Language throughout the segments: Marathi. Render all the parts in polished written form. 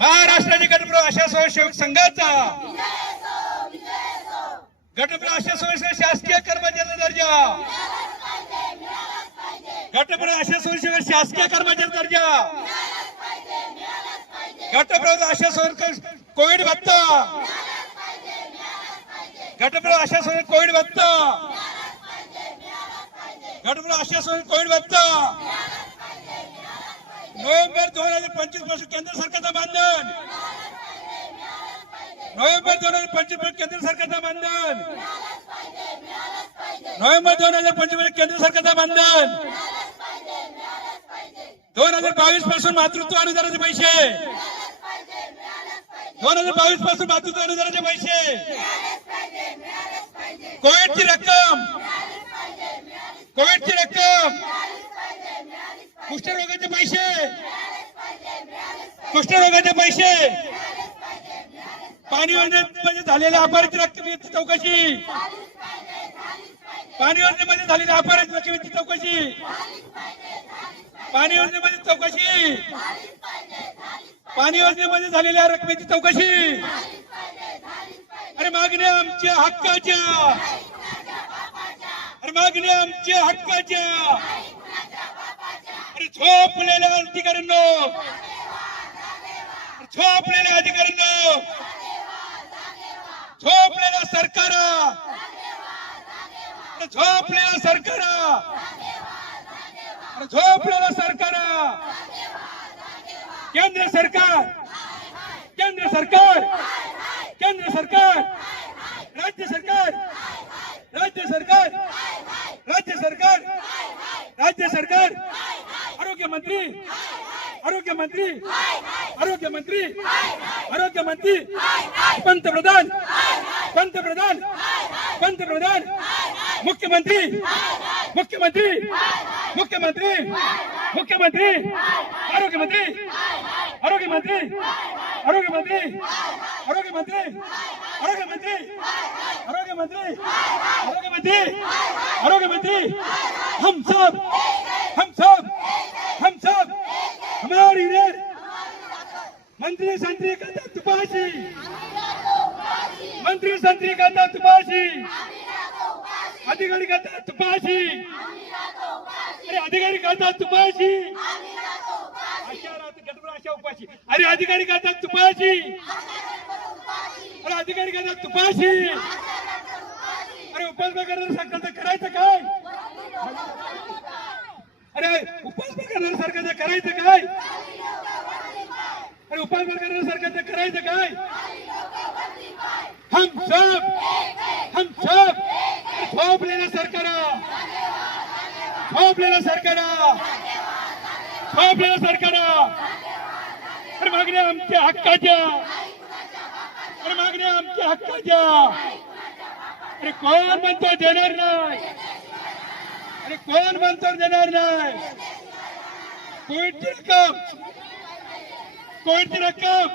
महाराष्ट्राचे गटप्रमुख आशा स्वयंसेवक संघाचा गटप्रमुख आशा स्वयंसेवक शासकीय कर्मचारी दर्जा गटप्रमुख आशा स्वयंसेवक शासकीय कर्मचारी दर्जा गटप्रमुख आशा स्वयंसेवक कोविड भत्ता गटप्रमुख आशा स्वयंसेवक कोविड भत्ता गटप्रमुख आशा स्वयंसेवक कोविड भत्ता नोव्हेंबर 2025 पासून केंद्र सरकारचा मानधन नोव्हेंबर 2025 केंद्र सरकारचा मानधन नोव्हेंबर 2025 केंद्र सरकारचा मानधन 2022 पासून मातृत्व अनुदानाचे पैसे 2022 पासून मातृत्व अनुदानाचे पैसे कोविडची रक्कम कुष्ठरोगाचे पैसे पाणी योजनेमध्ये झालेल्या अपहाराची रक्कमेची चौकशी पाणी योजनेमध्ये झालेल्या अपहाराची रक्कमेची चौकशी पाणी योजनेमध्ये झालेल्या रकमेची चौकशी अरे मागण्या आमच्या हक्काच्या अरे झोपलेल्या अधिकाऱ्यांनो झोपलेल्या सरकार केंद्र सरकार राज्य सरकार आरोग्य मंत्री पंतप्रधान मुख्यमंत्री आरोग्य मंत्री हम सब हमारी रेल मंत्री संतरी का तुपाशी अधिकारी का तुपाशी अधिकारी का तुपाशी अशा उपाशी अरे अधिकारी का तुपाशी अरे उपासमार सरकारचं करायचं काय हम सब झोपलेल्या सरकार अरे मागण्या आमच्या हक्काच्या अरे कोण म्हणतो देणार नाही कोविडची रक्कम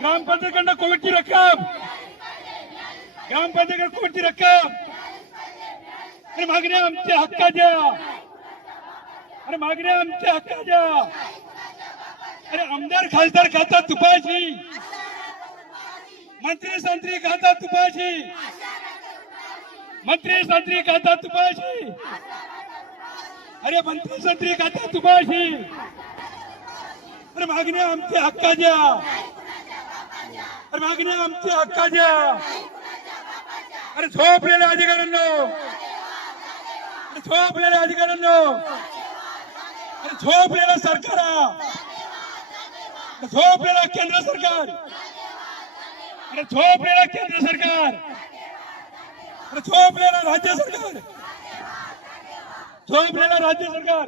ग्रामपंचायतीकडनं कोविडची रक्कम अरे मागण्या आमच्या हक्काच्या अरे आमदार खासदार खातात तुपाशी मंत्री संत्री खातात तुपाशी अरे मंत्री संत्री खातात तुपाशी अरे मागण्या आमच्या हक्काच्या अरे झोपलेल्या अधिकाऱ्यांनो अरे झोपलेलं सरकार झोपलेलं केंद्र सरकार अरे झोपलेलं राज्य सरकार